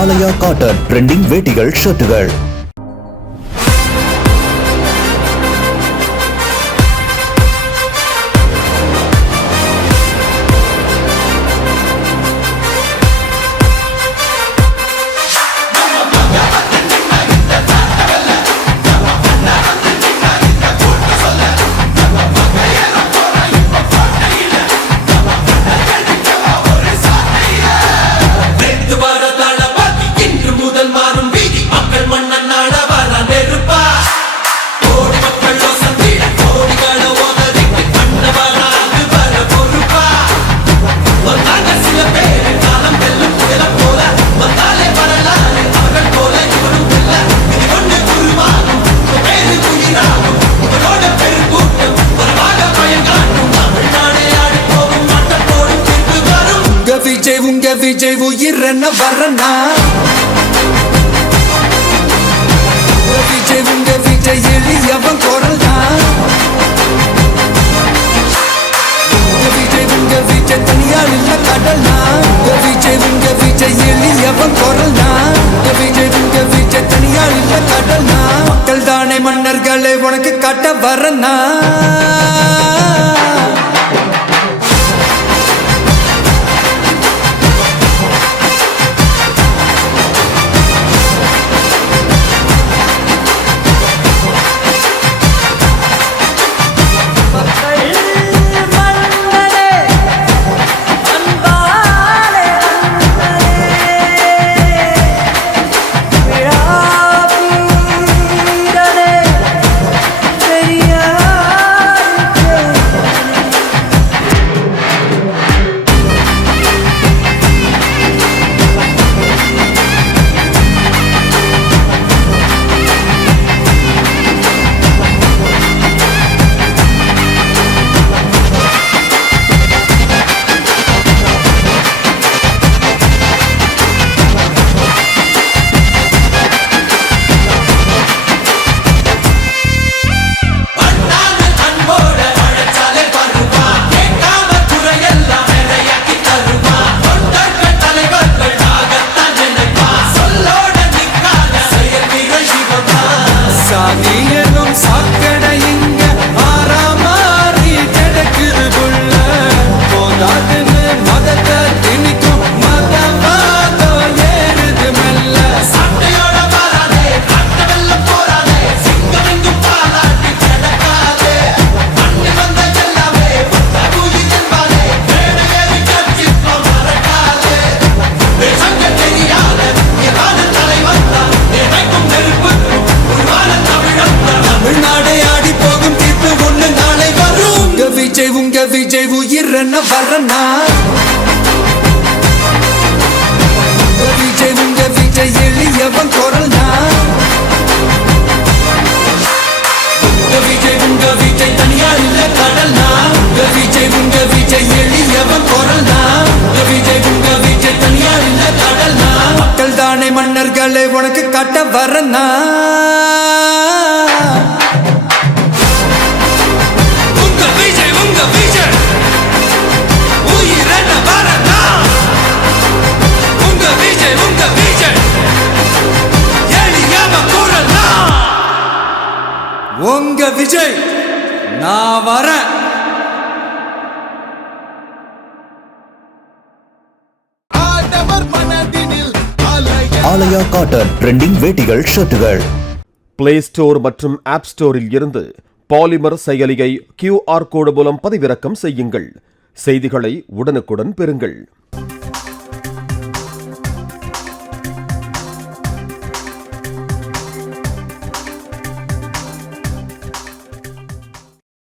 ஆலயா cotton trending வேட்டிகள் ஷர்ட்டுகள். Vijay உயிரென்ன வரனா Vijay எளியவன் குரல்னா விஜய் தனியால் இல்ல கடல்னா விஜய் எளியவன் குரல்னா விஜய் தனியால் இல்ல கடல்னா மக்கள் தானே மன்னர்களை உனக்கு காட்ட வரனா விஜய் உயிரென்ன வரனா விஜய் எளியவன் குரல்னா விஜய் தனியார் இல்ல கடல்னா விஜய் எளியவன் குரல்னா விஜய் தனியார் இல்ல கடல்னா மக்கள் தானே மன்னர்களை உனக்கு காட்ட வரனா உங்க விஜய் நான் வரேன். ஆலயா காட்டன் ட்ரெண்டிங் வேட்டிகள் ஷர்ட்டுகள். பிளே ஸ்டோர் மற்றும் ஆப் ஸ்டோரில் இருந்து பாலிமர் செயலியை QR கோடு மூலம் பதிவிறக்கம் செய்யுங்கள். செய்திகளை உடனுக்குடன் பெறுங்கள்.